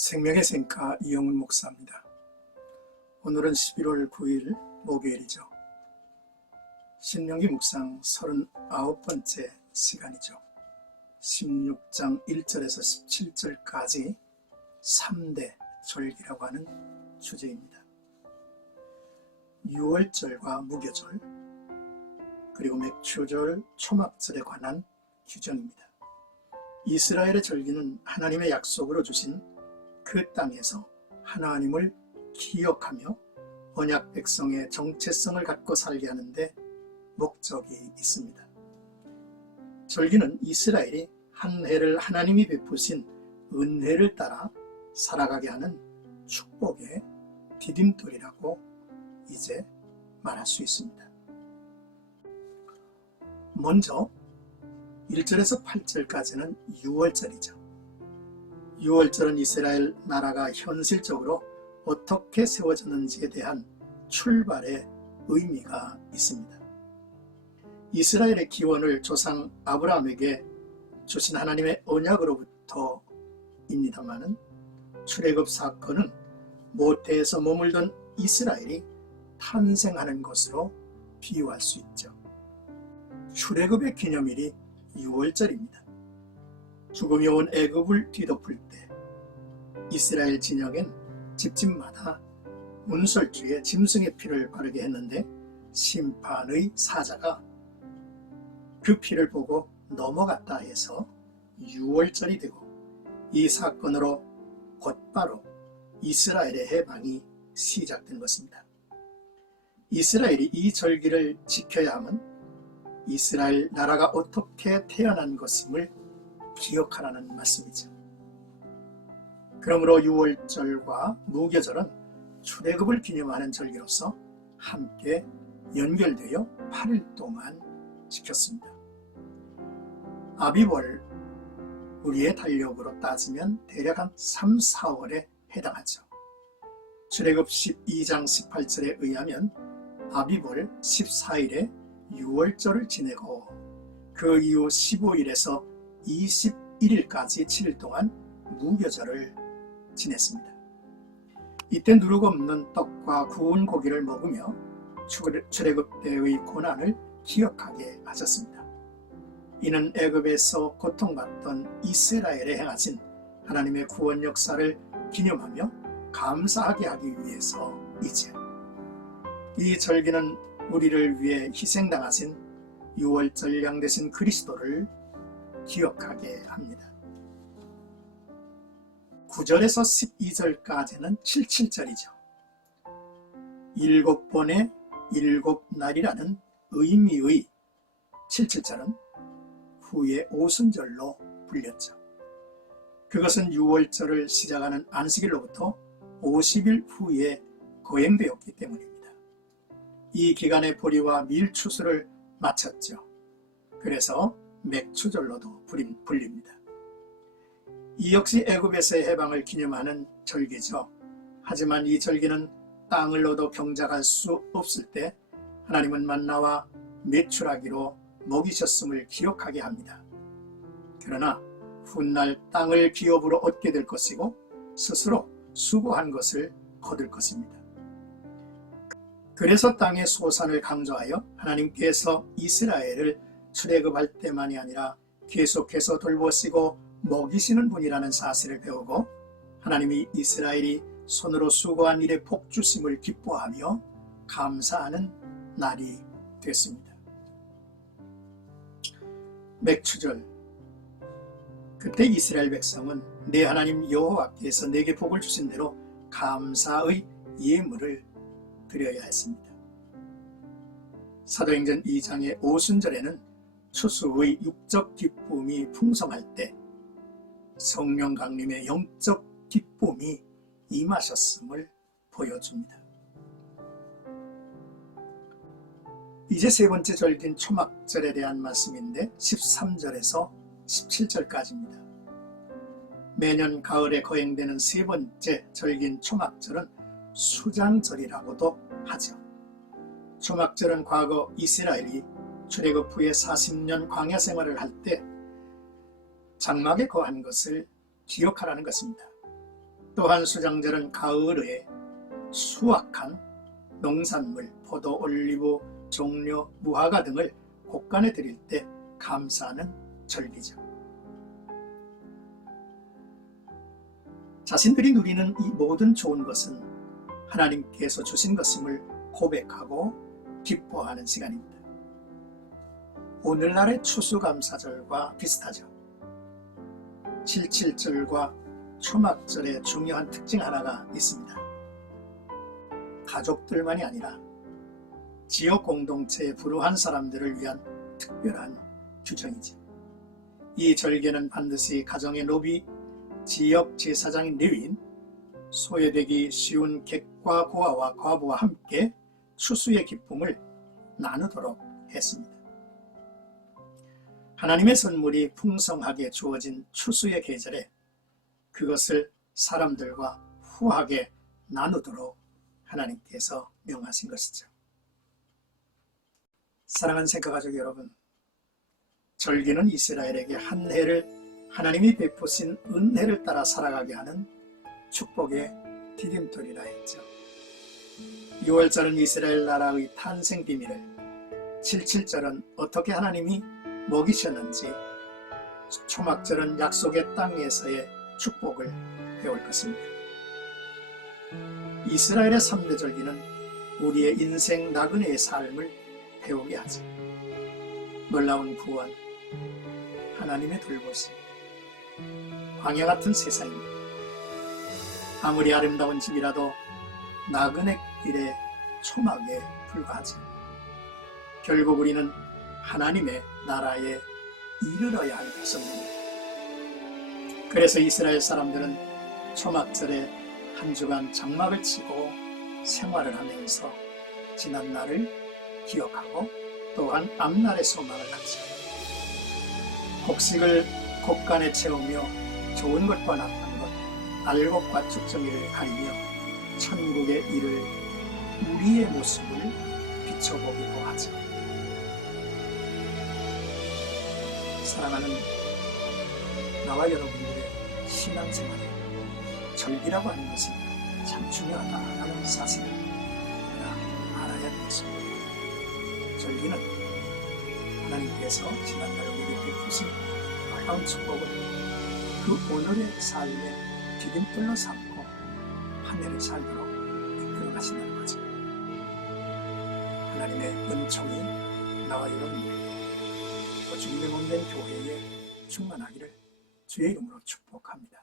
생명의 샘가 이영훈 목사입니다. 오늘은 11월 9일 목요일이죠. 신명기 묵상 39번째 시간이죠. 16장 1절에서 17절까지 3대 절기라고 하는 주제입니다. 유월절과 무교절, 그리고 맥추절, 초막절에 관한 규정입니다. 이스라엘의 절기는 하나님의 약속으로 주신 그 땅에서 하나님을 기억하며 언약 백성의 정체성을 갖고 살게 하는데 목적이 있습니다. 절기는 이스라엘이 한 해를 하나님이 베푸신 은혜를 따라 살아가게 하는 축복의 디딤돌이라고 이제 말할 수 있습니다. 먼저 1절에서 8절까지는 유월절이죠. 유월절은 이스라엘 나라가 현실적으로 어떻게 세워졌는지에 대한 출발의 의미가 있습니다. 이스라엘의 기원을 조상 아브라함에게 주신 하나님의 언약으로부터입니다마는 출애굽 사건은 모태에서 머물던 이스라엘이 탄생하는 것으로 비유할 수 있죠. 출애굽의 기념일이 유월절입니다. 죽음이 온 애굽을 뒤덮을 때 이스라엘 진영엔 집집마다 문설주에 짐승의 피를 바르게 했는데 심판의 사자가 그 피를 보고 넘어갔다 해서 유월절이 되고, 이 사건으로 곧바로 이스라엘의 해방이 시작된 것입니다. 이스라엘이 이 절기를 지켜야 함은 이스라엘 나라가 어떻게 태어난 것임을 기억하라는 말씀이죠. 그러므로 유월절과 무교절은 출애굽을 기념하는 절기로서 함께 연결되어 8일 동안 지켰습니다. 아비월, 우리의 달력으로 따지면 대략 한 3, 4월에 해당하죠. 출애굽 12장 18절에 의하면 아비월 14일에 유월절을 지내고 그 이후 15일에서 21일까지 7일 동안 무교절을 지냈습니다. 이때 누룩 없는 떡과 구운 고기를 먹으며 출애굽 때의 고난을 기억하게 하셨습니다. 이는 애굽에서 고통받던 이스라엘에 행하신 하나님의 구원 역사를 기념하며 감사하게 하기 위해서이지요. 이 절기는 우리를 위해 희생당하신 유월절 양 되신 그리스도를 기억하게 합니다. 9절에서 12절까지는 77절이죠. 7번의 7날이라는 의미의 77절은 후에 오순절로 불렸죠. 그것은 유월절을 시작하는 안식일로부터 50일 후에 거행되었기 때문입니다. 이 기간에 보리와 밀추수를 마쳤죠. 그래서 맥추절로도 불립니다. 이 역시 애굽에서의 해방을 기념하는 절기죠. 하지만 이 절기는 땅을 얻어 경작할 수 없을 때 하나님은 만나와 메추라기로 먹이셨음을 기억하게 합니다. 그러나 훗날 땅을 기업으로 얻게 될 것이고 스스로 수고한 것을 거둘 것입니다. 그래서 땅의 소산을 강조하여 하나님께서 이스라엘을 출애굽할 때만이 아니라 계속해서 돌보시고 먹이시는 분이라는 사실을 배우고, 하나님이 이스라엘이 손으로 수고한 일에 복 주심을 기뻐하며 감사하는 날이 됐습니다. 맥추절, 그때 이스라엘 백성은 내 하나님 여호와께서 내게 복을 주신 대로 감사의 예물을 드려야 했습니다. 사도행전 2장의 오순절에는 추수의 육적 기쁨이 풍성할 때 성령 강림의 영적 기쁨이 임하셨음을 보여줍니다. 이제 세 번째 절기인 초막절에 대한 말씀인데 13절에서 17절까지입니다. 매년 가을에 거행되는 세 번째 절기인 초막절은 수장절이라고도 하죠. 초막절은 과거 이스라엘이 출애굽 후에 40년 광야 생활을 할 때 장막에 거한 것을 기억하라는 것입니다. 또한 수장절은 가을에 수확한 농산물, 포도, 올리브, 종려, 무화과 등을 곡간에 드릴 때 감사하는 절기죠. 자신들이 누리는 이 모든 좋은 것은 하나님께서 주신 것임을 고백하고 기뻐하는 시간입니다. 오늘날의 추수감사절과 비슷하죠. 77절과 초막절의 중요한 특징 하나가 있습니다. 가족들만이 아니라 지역 공동체의 불우한 사람들을 위한 특별한 규정이죠. 이 절개는 반드시 가정의 노비, 지역 제사장인 레위인, 소외되기 쉬운 객과 고아와 과부와 함께 추수의 기쁨을 나누도록 했습니다. 하나님의 선물이 풍성하게 주어진 추수의 계절에 그것을 사람들과 후하게 나누도록 하나님께서 명하신 것이죠. 사랑하는 생가가족 여러분, 절기는 이스라엘에게 한 해를 하나님이 베푸신 은혜를 따라 살아가게 하는 축복의 디딤돌이라 했죠. 6월절은 이스라엘 나라의 탄생 비밀을, 77절은 어떻게 하나님이 먹이셨는지, 초막절은 약속의 땅에서의 축복을 배울 것입니다. 이스라엘의 3대 절기는 우리의 인생 나그네의 삶을 배우게 하죠. 놀라운 구원, 하나님의 돌보심, 광야 같은 세상입니다. 아무리 아름다운 집이라도 나그네 길의 초막에 불과하죠. 결국 우리는 하나님의 나라에 이르러야 할 백성입니다. 그래서 이스라엘 사람들은 초막절에 한 주간 장막을 치고 생활을 하면서 지난 날을 기억하고 또한 앞날의 소망을 갖죠. 곡식을 곡간에 채우며 좋은 것과 나쁜 것, 알곡과 쭉정이를 가리며 천국의 일을 우리의 모습을 비춰보기도 하죠. 사랑하는 나와 여러분들의 신앙생활에 절기라고 하는 것은 참 중요하다는 사실을 우리가 알아야 되겠습니다. 절기는 하나님께서 지난날 우리에게 베푸신 놀라운 축복을 그 오늘의 삶의 디딤돌로 삼고 한 해를 살도록 이끌어 가신다는 거죠. 하나님의 은총이 나와 여러분들에게 또 주님의 몸된 교회에 충만하기를 주의 이름으로 축복합니다.